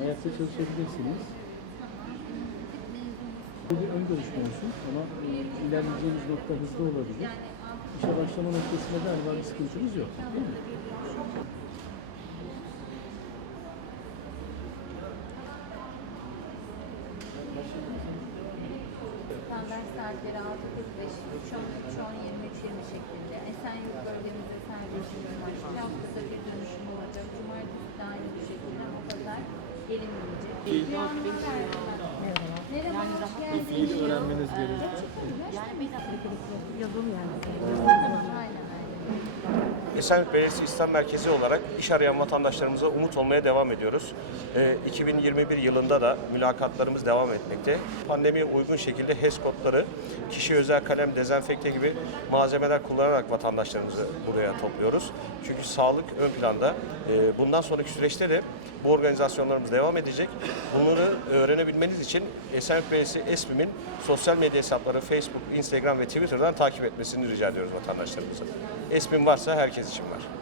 Ayakta çalışabilirsiniz. Bu bir ön görüşme olsun ama e, ilerleyeceğimiz nokta hızlı olabilir. İşe başlama noktasında galiba bir sıkıntımız yok. Değil mi? Standart saatleri 6.45, 3.10, 3.10, 23.20 gelinmeyecek. Merhaba. Merhaba, hoş geldiniz. Fiil öğrenmeniz gerekiyor. Aynen aynen. Esenyurt Belediyesi İslam Merkezi olarak iş arayan vatandaşlarımıza umut olmaya devam ediyoruz. Ee, 2021 yılında da mülakatlarımız devam etmekte. Pandemiye uygun şekilde HES kodları, kişi özel kalem, dezenfekte gibi malzemeler kullanarak vatandaşlarımızı buraya topluyoruz. Çünkü sağlık ön planda. Ee, bundan sonraki süreçte de bu organizasyonlarımız devam edecek. Bunları öğrenebilmeniz için Esenyurt Belediyesi ESPİM'in sosyal medya hesapları Facebook, Instagram ve Twitter'dan takip etmesini rica ediyoruz vatandaşlarımıza. ESPİM varsa herkes için var.